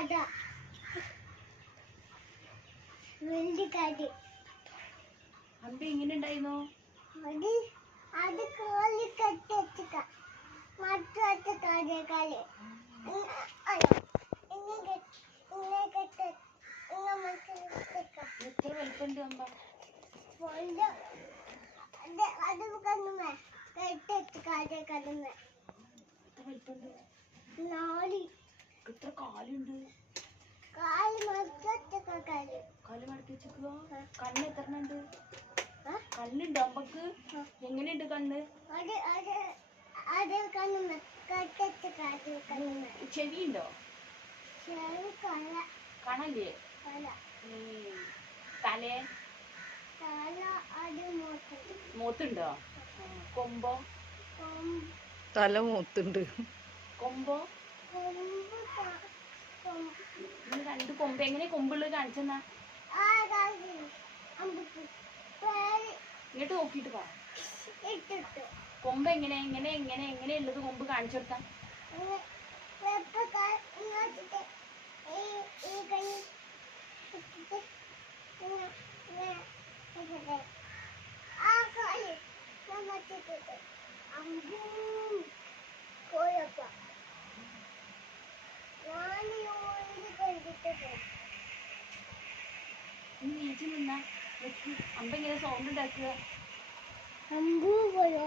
ada Vellikkad അമ്പ എങ്ങനെ ഉണ്ടായിരുന്നു? അത് അത് കോലി കെട്ടിക്ക മറ്റു കാര്യം അയ്യോ ഇങ്ങനെ ഇങ്ങനെ കെട്ടി ഇങ്ങനെ മനസ്സിലാക്ക എത്ര വലിപ്പുണ്ട് അമ്പ? അത് അത് കണ്ണുമേ കെട്ടി കണ്ണുമേ എത്ര വലിപ്പുണ്ട്? നാല് എത്ര കാലുണ്ട്? കാല് മടക്കി കാല് മടക്കി വെച്ചിക്കുക. കണ്ണ് എത്ര ഉണ്ട്? കണ്ണുണ്ട് അമ്പക്ക്? എങ്ങനെയുണ്ട് കണ്ണ്? അത് അത് അത് കണ്ണുമേ കെട്ടി കണ്ണുമേ ചെവിയുണ്ടോ? ചെവി കാണല്ലേ? കല തലേ തല അത് മൂത്തുണ്ടോ? കൊമ്പോ? തല മൂത്തുണ്ട്. കൊമ്പോ? രണ്ട് കൊമ്പ്. എങ്ങനെ കൊമ്പുള്ളത് കാണിച്ചെന്നാ? ഇങ്ങോട്ട് നോക്കിട്ട് പറ. കൊമ്പ് എങ്ങനെ എങ്ങനെ എങ്ങനെ എങ്ങനെയുള്ളത് കൊമ്പ് കാണിച്ചു കൊടുക്കാം. നീച്ചു നിന്നാ അമ്പ ഇങ്ങനെ സൗണ്ട് ഉണ്ടാക്കുക. അമ്പൂ പോയോ